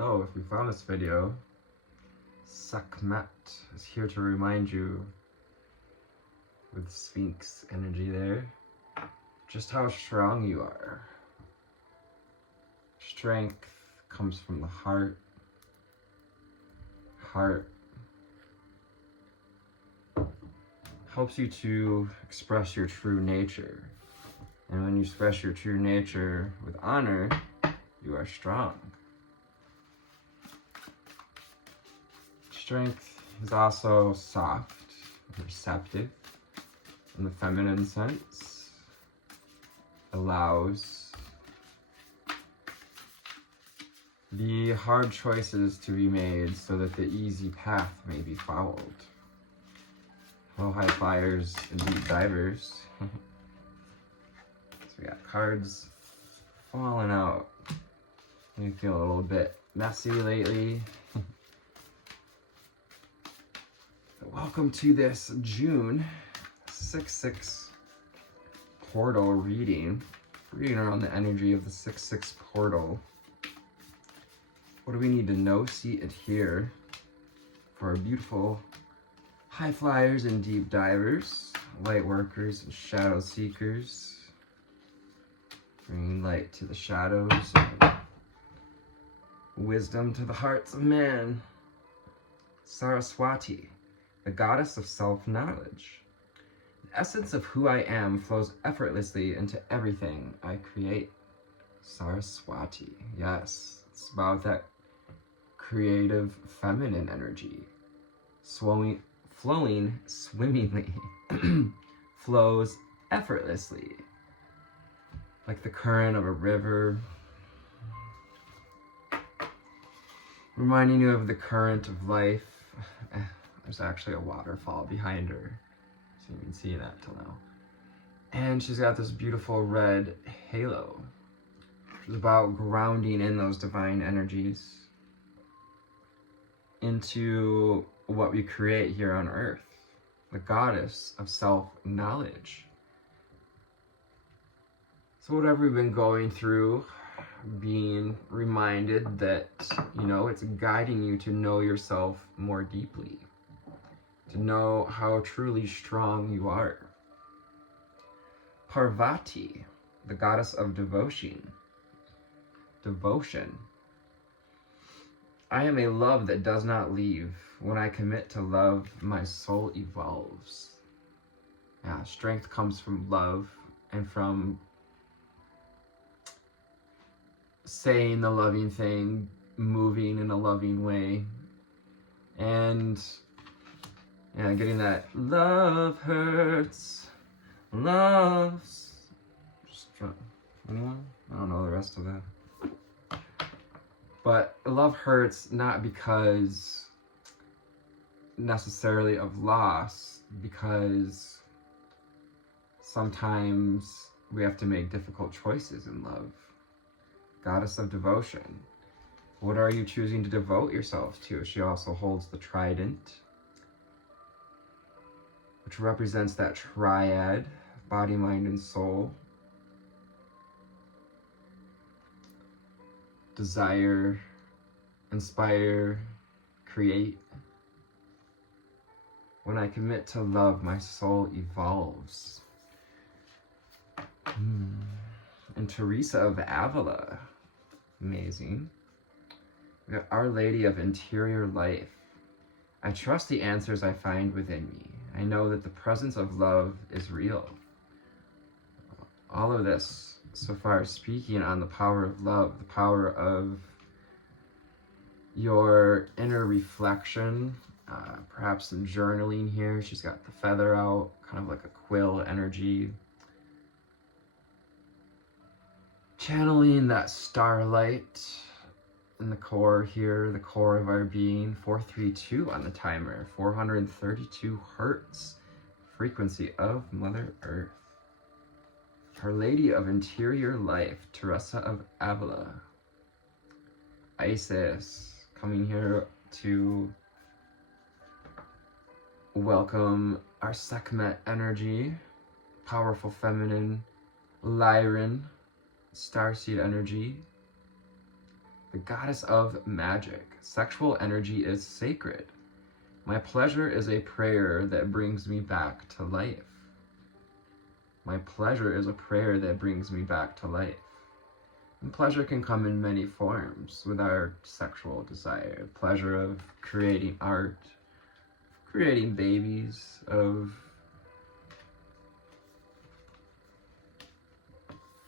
Hello, if you found this video, Sekhmet is here to remind you, with Sphinx energy there, just how strong you are. Strength comes from the heart. Heart helps you to express your true nature. And when you express your true nature with honor, you are strong. Strength is also soft, receptive, in the feminine sense. Allows the hard choices to be made so that the easy path may be followed. Hello, high flyers and deep divers. So we got cards falling out. You feel a little bit messy lately. Welcome to this June 6/6 portal reading around the energy of the 6/6 portal. What do we need to know, see, adhere for our beautiful high flyers and deep divers, light workers and shadow seekers, bringing light to the shadows and wisdom to the hearts of man. Saraswati, the goddess of self-knowledge. The essence of who I am flows effortlessly into everything I create. Saraswati, yes, it's about that creative feminine energy, flowing swimmingly, flows effortlessly, like the current of a river, reminding you of the current of life. There's actually a waterfall behind her, so you can see that till now. And she's got this beautiful red halo, which is about grounding in those divine energies into what we create here on earth, the goddess of self-knowledge. So whatever we've been going through, being reminded that, it's guiding you to know yourself more deeply, to know how truly strong you are. Parvati, the goddess of devotion. I am a love that does not leave. When I commit to love, my soul evolves. Yeah, strength comes from love and from saying the loving thing, moving in a loving way, and getting that love hurts, loves. Anyone? I don't know the rest of that. But love hurts not because necessarily of loss, because sometimes we have to make difficult choices in love. Goddess of devotion. What are you choosing to devote yourself to? She also holds the trident, which represents that triad, body, mind, and soul. Desire, inspire, create. When I commit to love, my soul evolves. And Teresa of Avila, amazing. We got Our Lady of Interior Life. I trust the answers I find within me. I know that the presence of love is real. All of this so far speaking on the power of love, the power of your inner reflection, perhaps some journaling here. She's got the feather out, kind of like a quill energy. Channeling that starlight in the core here, the core of our being. 432 on the timer, 432 hertz, frequency of Mother Earth. Our Lady of Interior Life, Teresa of Avila. Isis, coming here to welcome our Sekhmet energy, powerful feminine, Lyran, starseed energy. the goddess of magic. Sexual energy is sacred. My pleasure is a prayer that brings me back to life. My pleasure is a prayer that brings me back to life. And pleasure can come in many forms with our sexual desire. Pleasure of creating art, creating babies, of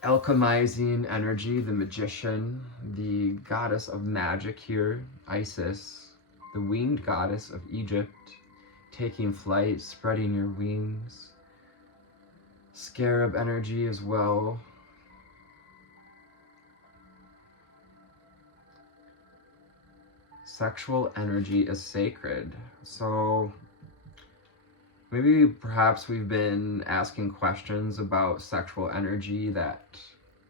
alchemizing energy, the magician, the goddess of magic here, Isis, the winged goddess of Egypt, taking flight, spreading your wings. Scarab energy as well. Sexual energy is sacred. So maybe perhaps we've been asking questions about sexual energy, that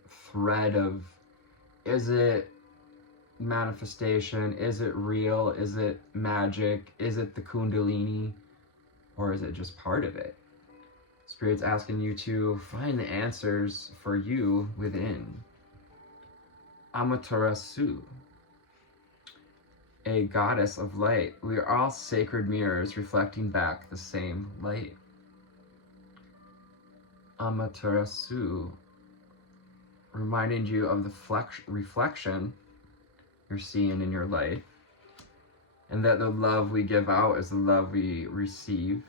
thread of, is it manifestation? Is it real? Is it magic? Is it the Kundalini? Or is it just part of it? Spirit's asking you to find the answers for you within. Amaterasu, a goddess of light. We are all sacred mirrors reflecting back the same light. Amaterasu, reminding you of the reflection you're seeing in your life, and that the love we give out is the love we receive.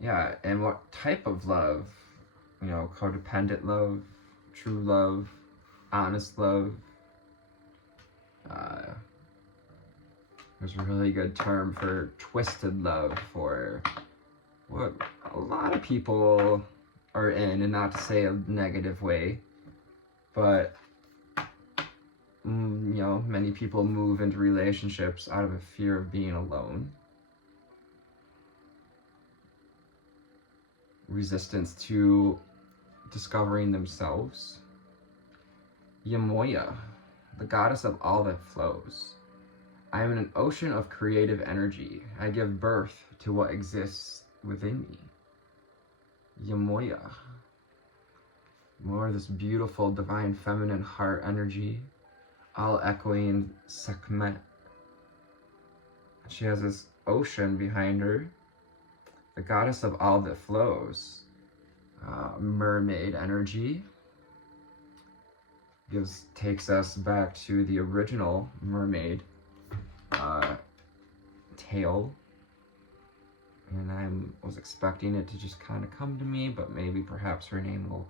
Yeah, and what type of love? You know, codependent love, true love, honest love. There's a really good term for twisted love, for what a lot of people are in, and not to say a negative way, but you know, many people move into relationships out of a fear of being alone. Resistance to discovering themselves. Yamoya, the goddess of all that flows. I am in an ocean of creative energy. I give birth to what exists within me. Yamoya. More of this beautiful divine feminine heart energy, all echoing Sekhmet. She has this ocean behind her, the goddess of all that flows. Mermaid energy takes us back to the original mermaid tale, and I was expecting it to just kind of come to me, but maybe perhaps her name will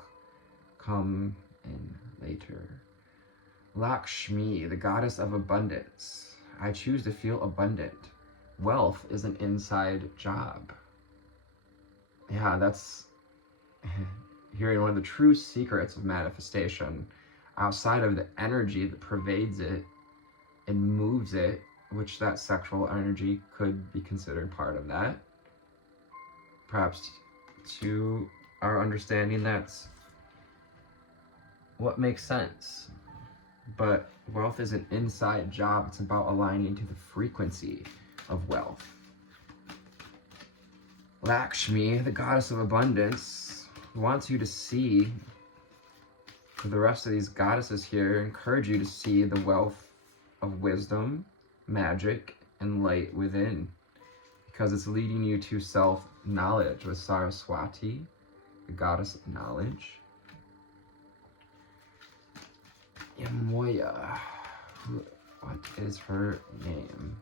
come in later. Lakshmi, the goddess of abundance. I choose to feel abundant. Wealth is an inside job. Yeah, that's hearing one of the true secrets of manifestation, outside of the energy that pervades it and moves it, which that sexual energy could be considered part of that. Perhaps to our understanding, that's what makes sense. But wealth is an inside job. It's about aligning to the frequency of wealth. Lakshmi, the goddess of abundance, wants you to see, for the rest of these goddesses here, encourage you to see the wealth of wisdom, magic, and light within, because it's leading you to self-knowledge with Saraswati, the goddess of knowledge. Yamoya, what is her name?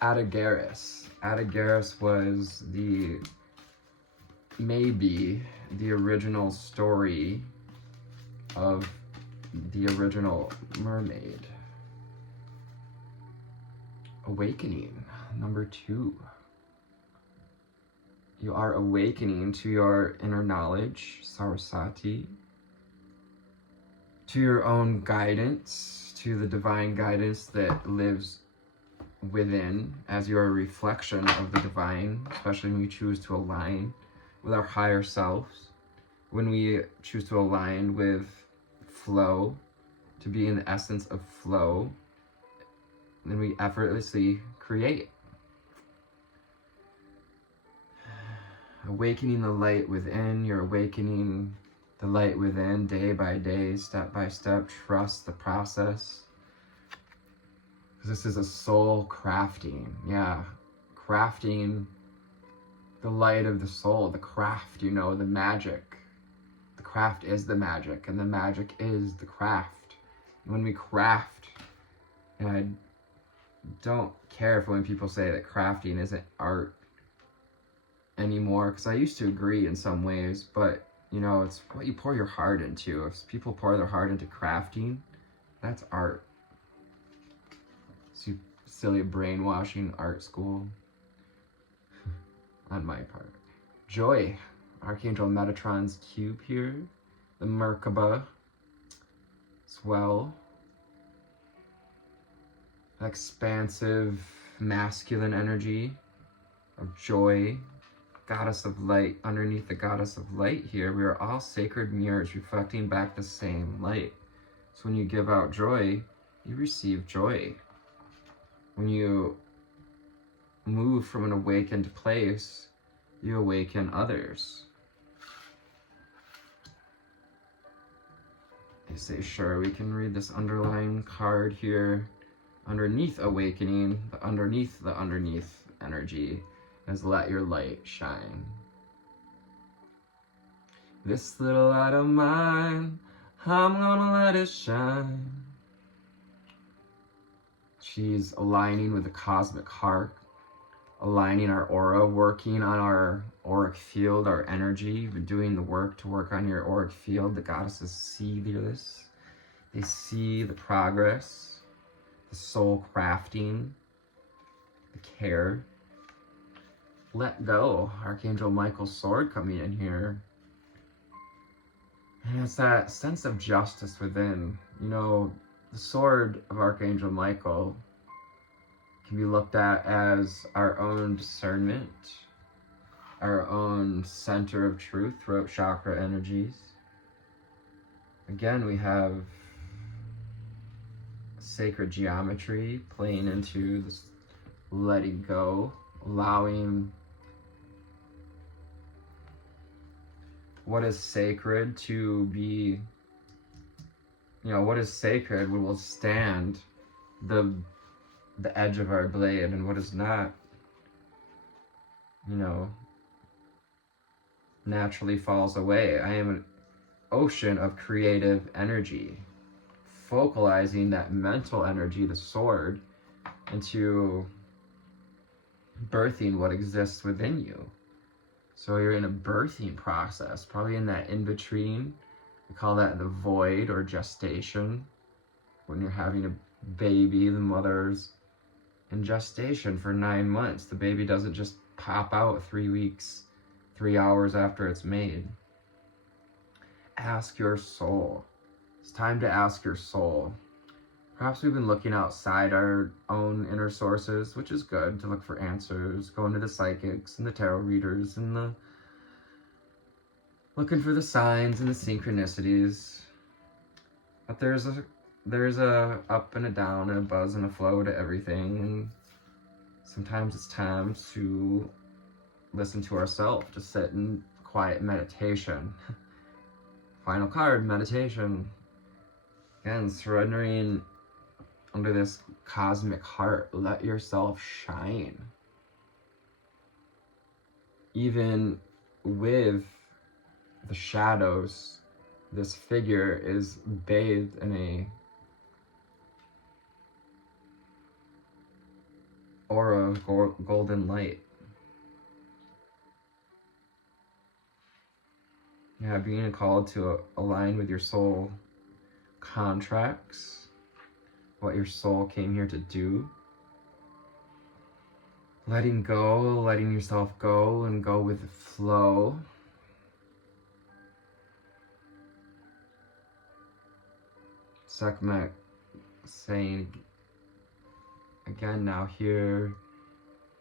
Adagaris. Adagaris was maybe the original story of the original mermaid. Awakening, number 2. You are awakening to your inner knowledge, Saraswati, to your own guidance, to the divine guidance that lives within, as you are a reflection of the divine, especially when we choose to align with our higher selves, when we choose to align with flow, to be in the essence of flow, then we effortlessly create. Awakening the light within, you're awakening the light within, day by day, step by step. Trust the process. Because this is a soul crafting. Yeah, crafting the light of the soul, the craft, you know, the magic. The craft is the magic, and the magic is the craft. When we craft, and I don't care for when people say that crafting isn't art anymore, because I used to agree in some ways, but you know, it's what you pour your heart into. If people pour their heart into crafting, that's art. So silly brainwashing art school on my part. Joy, Archangel Metatron's cube here, the Merkaba as well. Expansive masculine energy of joy, goddess of light. Underneath the goddess of light here, we are all sacred mirrors reflecting back the same light. So when you give out joy, you receive joy. When you move from an awakened place, you awaken others. They say, sure, we can read this underlying card here. Underneath awakening, the underneath energy is let your light shine. This little light of mine, I'm gonna let it shine. She's aligning with the cosmic heart, aligning our aura, working on our auric field, our energy, doing the work to work on your auric field. The goddesses see this. They see the progress, the soul crafting, the care. Let go. Archangel Michael's sword coming in here. And it's that sense of justice within. You know, the sword of Archangel Michael can be looked at as our own discernment, our own center of truth, throat chakra energies. Again, we have sacred geometry playing into this letting go, allowing what is sacred to be, you know, what is sacred will stand the edge of our blade, and what is not, you know, naturally falls away. I am an ocean of creative energy, focalizing that mental energy, the sword, into birthing what exists within you. So you're in a birthing process, probably in that in-between. We call that the void or gestation. When you're having a baby, the mother's in gestation for 9 months. The baby doesn't just pop out 3 weeks, 3 hours after it's made. Ask your soul. It's time to ask your soul. Perhaps we've been looking outside our own inner sources, which is good to look for answers, going to the psychics and the tarot readers and the looking for the signs and the synchronicities. But there's a up and a down and a buzz and a flow to everything, and sometimes it's time to listen to ourselves, to sit in quiet meditation. Final card, meditation. Again, surrendering under this cosmic heart. Let yourself shine. Even with the shadows, this figure is bathed in a aura of golden light. Yeah, being called to align with your soul contracts, what your soul came here to do. Letting go, letting yourself go and go with the flow. Sekhmet saying again now here,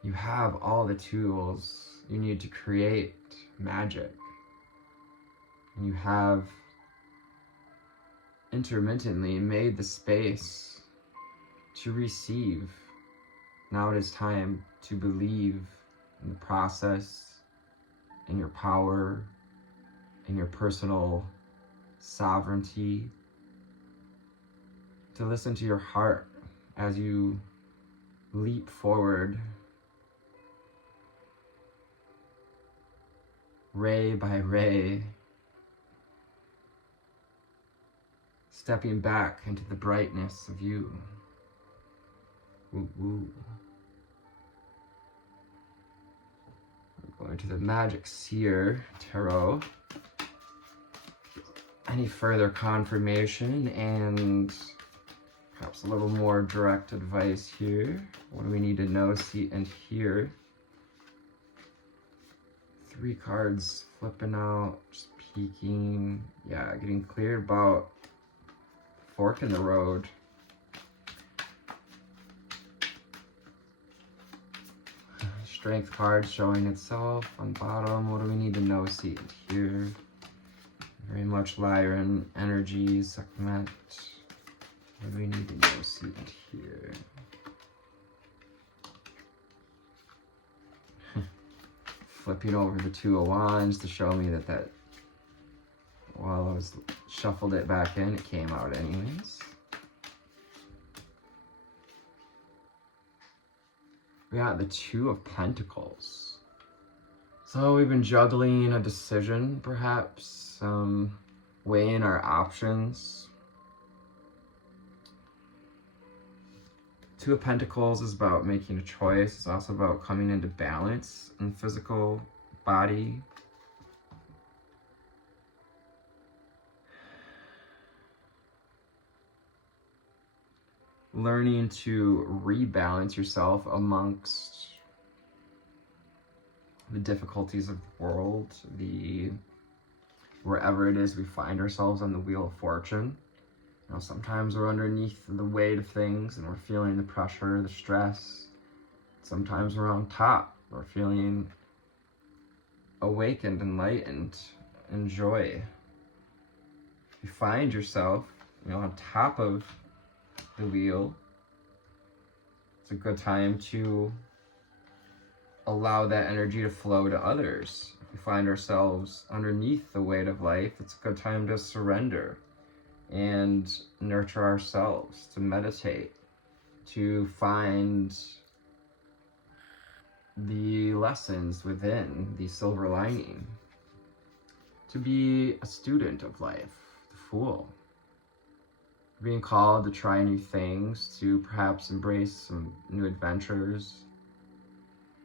you have all the tools you need to create magic. And you have intermittently made the space to receive. Now it is time to believe in the process, in your power, in your personal sovereignty, to listen to your heart as you leap forward, ray by ray, stepping back into the brightness of you. Ooh, ooh. We're going to the Magic Seer Tarot. Any further confirmation and perhaps a little more direct advice here? What do we need to know, see, and hear? 3 cards flipping out, just peeking. Yeah, getting clear about fork in the road. Strength card showing itself on bottom. What do we need to know, see, and hear? Very much Lyran energy, Sekhmet. What do we need to know, see, and hear? Flipping over the 2 of Wands to show me that while I was shuffled it back in, it came out anyways. We got the 2 of Pentacles. So we've been juggling a decision, perhaps, weighing our options. 2 of Pentacles is about making a choice. It's also about coming into balance in physical body. Learning to rebalance yourself amongst the difficulties of the world, wherever it is we find ourselves on the wheel of fortune. You know, sometimes we're underneath the weight of things and we're feeling the pressure, the stress. Sometimes we're on top. We're feeling awakened, enlightened, and joy. If you find yourself, on top of the wheel, it's a good time to allow that energy to flow to others. If we find ourselves underneath the weight of life, it's a good time to surrender and nurture ourselves, to meditate, to find the lessons within, the silver lining, to be a student of life, the Fool. Being called to try new things, to perhaps embrace some new adventures,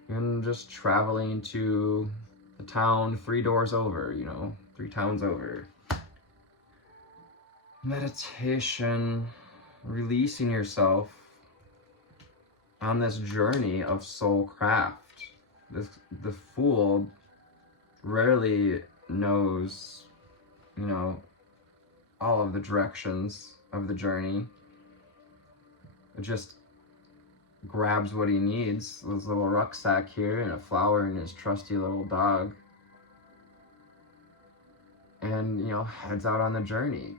and just traveling to the town 3 doors over, 3 towns over. Meditation, releasing yourself on this journey of soul craft. The Fool rarely knows, all of the directions of the journey. It just grabs what he needs, his little rucksack here and a flower and his trusty little dog, and heads out on the journey.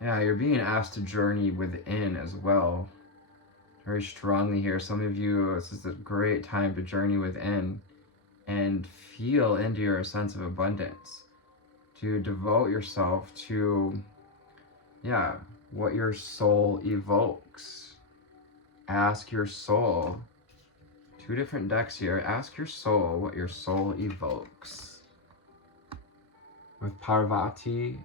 Yeah, you're being asked to journey within as well, very strongly here. Some of you, this is a great time to journey within and feel into your sense of abundance, to devote yourself to what your soul evokes. Ask your soul, 2 different decks here, ask your soul what your soul evokes. With Parvati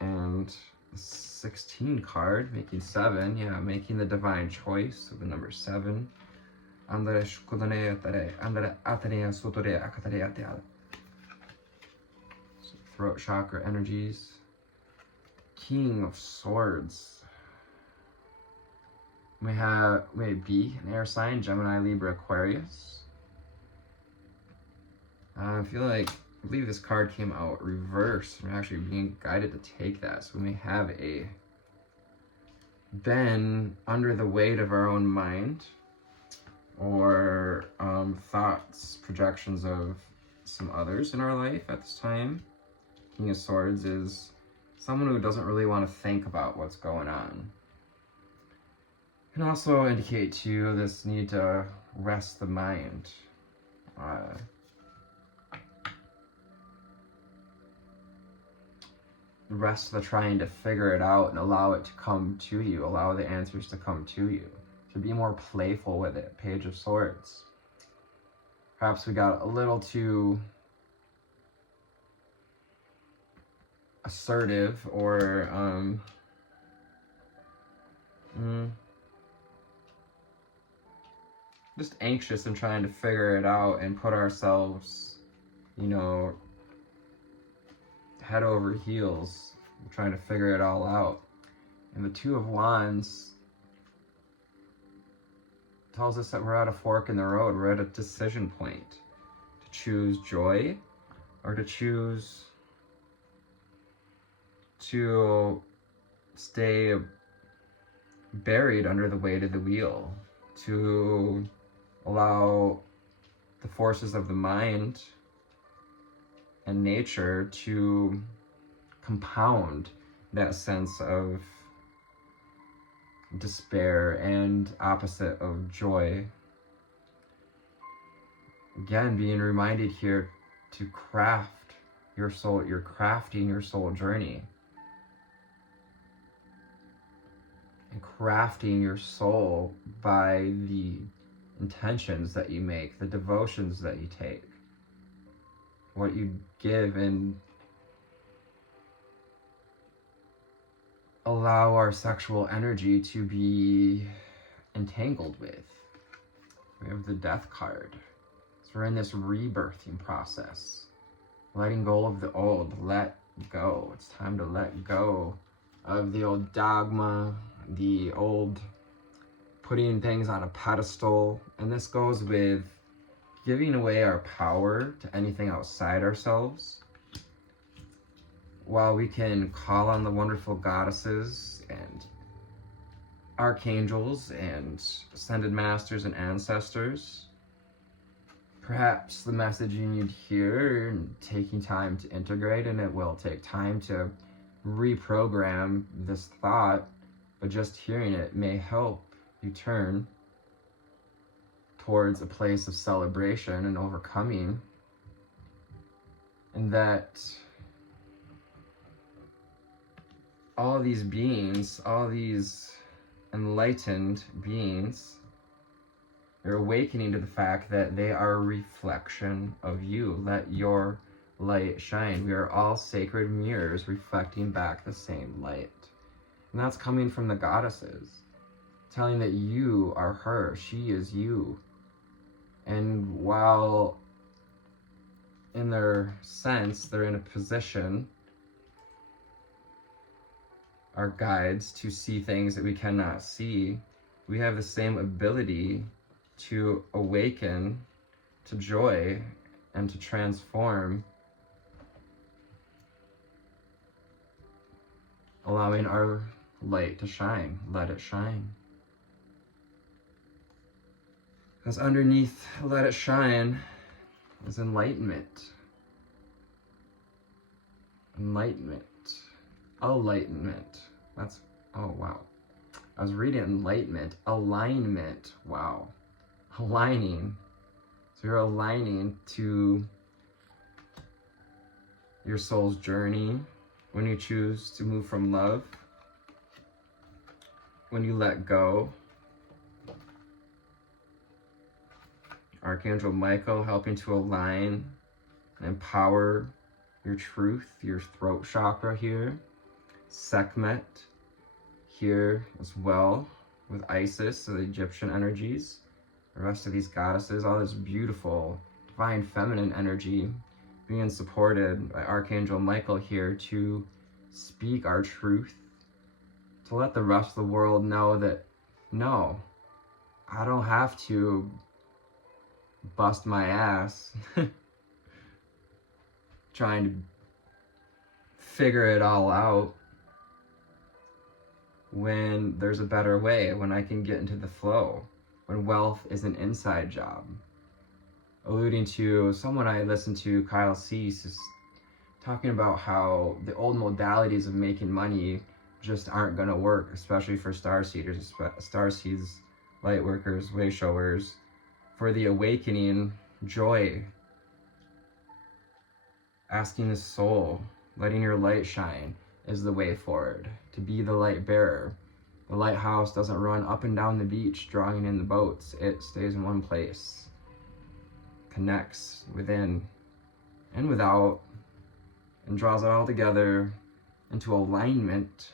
and the 16 card, making 7, making the divine choice of the number 7. Throat chakra energies. King of Swords. May be an air sign, Gemini, Libra, Aquarius. I believe this card came out reversed. We're actually being guided to take that. So we may have been under the weight of our own mind, or thoughts, projections of some others in our life at this time. King of Swords is someone who doesn't really want to think about what's going on. Can also indicate to you this need to rest the mind. rest the trying to figure it out and allow it to come to you, allow the answers to come to you, to be more playful with it. Page of Swords. Perhaps we got a little too assertive, or just anxious and trying to figure it out and put ourselves, you know, head over heels, trying to figure it all out. And the Two of Wands tells us that we're at a fork in the road. We're at a decision point to choose joy or to choose to stay buried under the weight of the wheel, to allow the forces of the mind and nature to compound that sense of despair and opposite of joy. Again, being reminded here to craft your soul. You're crafting your soul journey. And crafting your soul by the intentions that you make, the devotions that you take, what you give and allow our sexual energy to be entangled with. We have the Death card. So we're in this rebirthing process. Letting go of the old. Let go. It's time to let go of the old dogma, the old putting things on a pedestal. And this goes with giving away our power to anything outside ourselves. While we can call on the wonderful goddesses and archangels and ascended masters and ancestors, perhaps the message you need here and taking time to integrate, and it will take time to reprogram this thought, but just hearing it may help you turn towards a place of celebration and overcoming, and that all these beings, all these enlightened beings, they're awakening to the fact that they are a reflection of you. Let your light shine. We are all sacred mirrors reflecting back the same light. And that's coming from the goddesses, telling that you are her, she is you. And while in their sense, they're in a position, our guides, to see things that we cannot see, we have the same ability to awaken to joy and to transform, allowing our light to shine. Let it shine. Because underneath let it shine is enlightenment. Enlightenment. Enlightenment. That's, oh wow. I was reading enlightenment. Alignment. Wow. Aligning. So you're aligning to your soul's journey when you choose to move from love, when you let go. Archangel Michael helping to align and empower your truth, your throat chakra here. Sekhmet here as well with Isis, so the Egyptian energies. The rest of these goddesses, all this beautiful divine feminine energy being supported by Archangel Michael here to speak our truth, to let the rest of the world know that, no, I don't have to bust my ass trying to figure it all out when there's a better way, when I can get into the flow, when wealth is an inside job. Alluding to someone I listened to, Kyle Cease, is talking about how the old modalities of making money just aren't going to work, especially for starseeders, starseeds, light workers, way showers, for the awakening joy, asking the soul, letting your light shine, is the way forward, to be the light bearer. The lighthouse doesn't run up and down the beach drawing in the boats. It stays in one place, connects within and without, and draws it all together into alignment,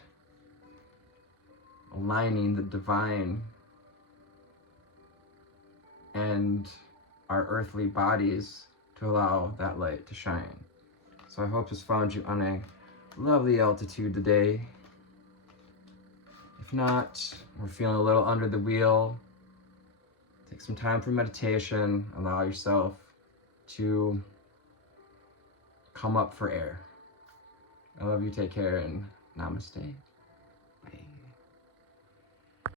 aligning the divine and our earthly bodies to allow that light to shine. So I hope this found you on a lovely altitude today. If not, we're feeling a little under the wheel, take some time for meditation, allow yourself to come up for air. I love you, take care, and namaste.